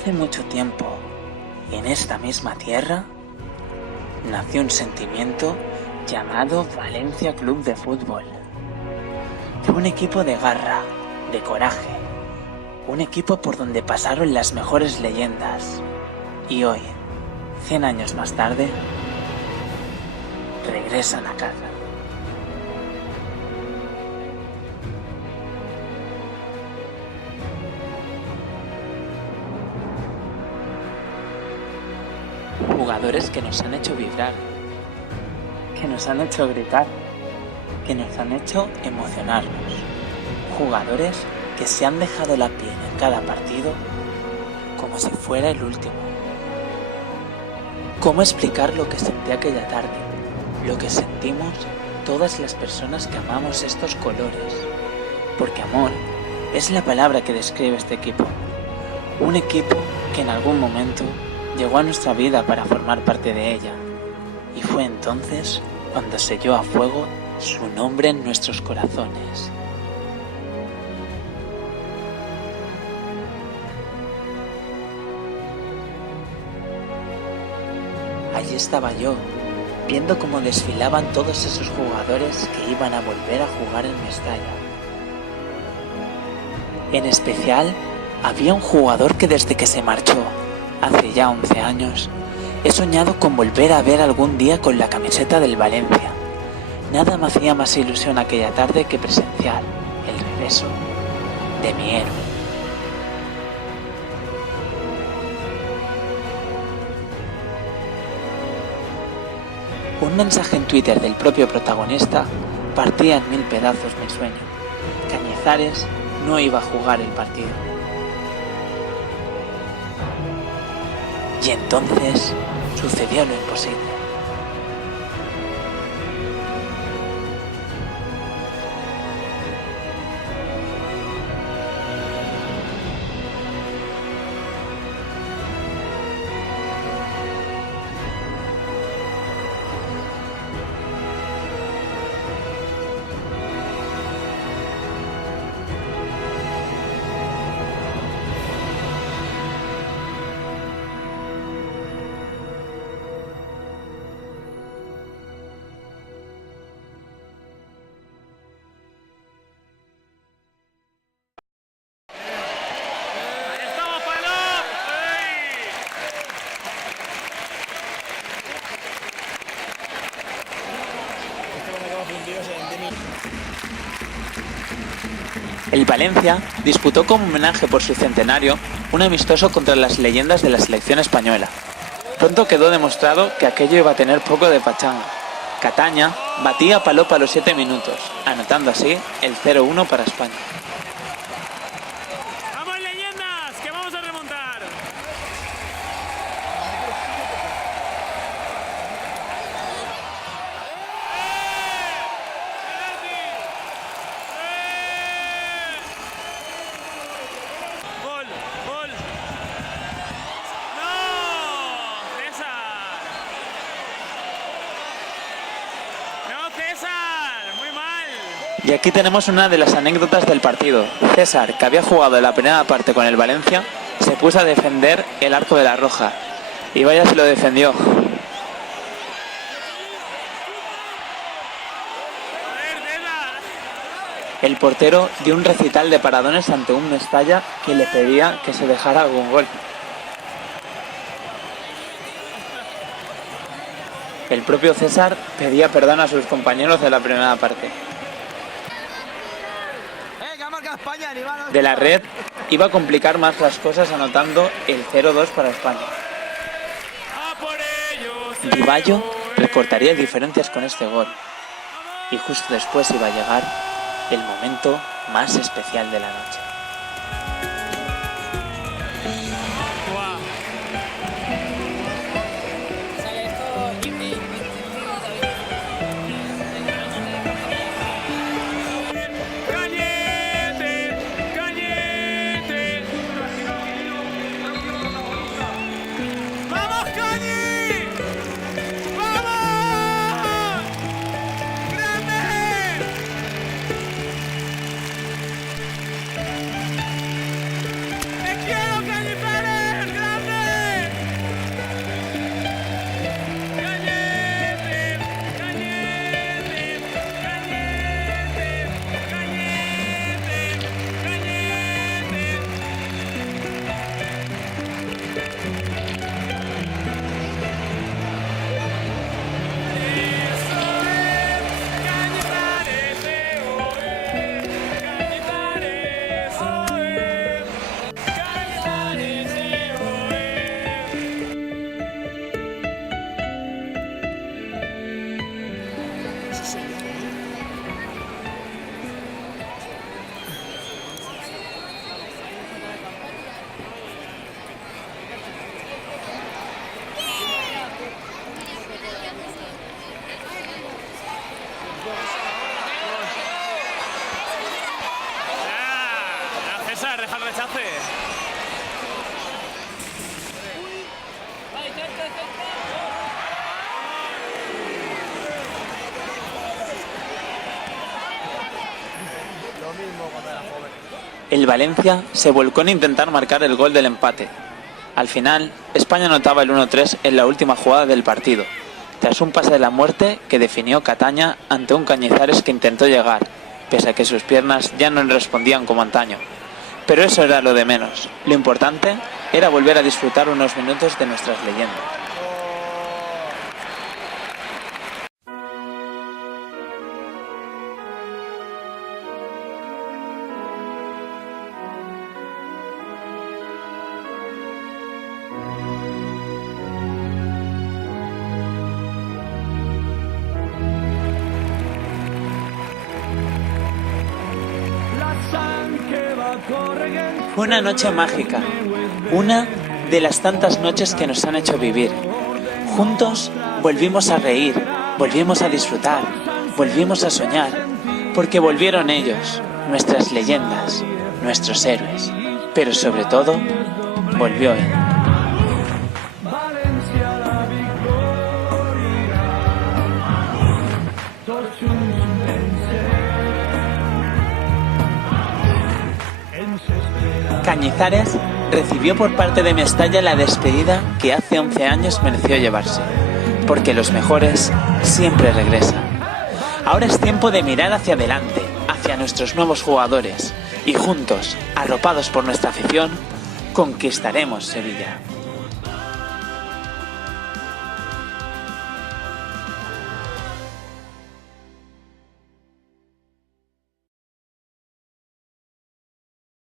Hace mucho tiempo, en esta misma tierra, nació un sentimiento llamado Valencia Club de Fútbol. Fue un equipo de garra, de coraje, un equipo por donde pasaron las mejores leyendas. Y hoy, 100 años más tarde, regresan a casa. Jugadores que nos han hecho vibrar, que nos han hecho gritar, que nos han hecho emocionarnos. Jugadores que se han dejado la piel en cada partido como si fuera el último. ¿Cómo explicar lo que sentí aquella tarde? Lo que sentimos todas las personas que amamos estos colores. Porque amor es la palabra que describe este equipo. Un equipo que en algún momento llegó a nuestra vida para formar parte de ella. Y fue entonces cuando selló a fuego su nombre en nuestros corazones. Allí estaba yo, viendo cómo desfilaban todos esos jugadores que iban a volver a jugar en Mestalla. En especial, había un jugador que desde que se marchó, hace ya 11 años, he soñado con volver a ver algún día con la camiseta del Valencia. Nada me hacía más ilusión aquella tarde que presenciar el regreso de mi héroe. Un mensaje en Twitter del propio protagonista partía en 1000 pedazos mi sueño. Cañizares no iba a jugar el partido. Y entonces sucedió lo imposible. El Valencia disputó como homenaje por su centenario un amistoso contra las leyendas de la selección española. Pronto quedó demostrado que aquello iba a tener poco de pachanga. Cataña batía a Palop a los 7 minutos, anotando así el 0-1 para España. ¡Vamos, leyendas! ¡Que vamos a remontar! ¡Gol! ¡Gol! ¡No! ¡César! ¡No, César! ¡Muy mal! Y aquí tenemos una de las anécdotas del partido. César, que había jugado la primera parte con el Valencia, se puso a defender el arco de la Roja. Y vaya si lo defendió. ¡Joder, César! El portero dio un recital de paradones ante un Mestalla que le pedía que se dejara algún gol. El propio César pedía perdón a sus compañeros de la primera parte. De la Red iba a complicar más las cosas anotando el 0-2 para España. ¡A por ellos! Vivallo recortaría diferencias con este gol. Y justo después iba a llegar el momento más especial de la noche. ¡Guau! ¡Caliente! ¡Caliente! ¡Vamos, Cañi! ¡Vamos! ¡Grande! El Valencia se volcó en intentar marcar el gol del empate. Al final, España anotaba el 1-3 en la última jugada del partido, tras un pase de la muerte que definió Cataña ante un Cañizares que intentó llegar, pese a que sus piernas ya no respondían como antaño. Pero eso era lo de menos. Lo importante era volver a disfrutar unos minutos de nuestras leyendas. Fue una noche mágica, una de las tantas noches que nos han hecho vivir. Juntos volvimos a reír, volvimos a disfrutar, volvimos a soñar, porque volvieron ellos, nuestras leyendas, nuestros héroes, pero sobre todo, volvió él. Cañizares recibió por parte de Mestalla la despedida que hace 11 años mereció llevarse, porque los mejores siempre regresan. Ahora es tiempo de mirar hacia adelante, hacia nuestros nuevos jugadores, y juntos, arropados por nuestra afición, conquistaremos Sevilla.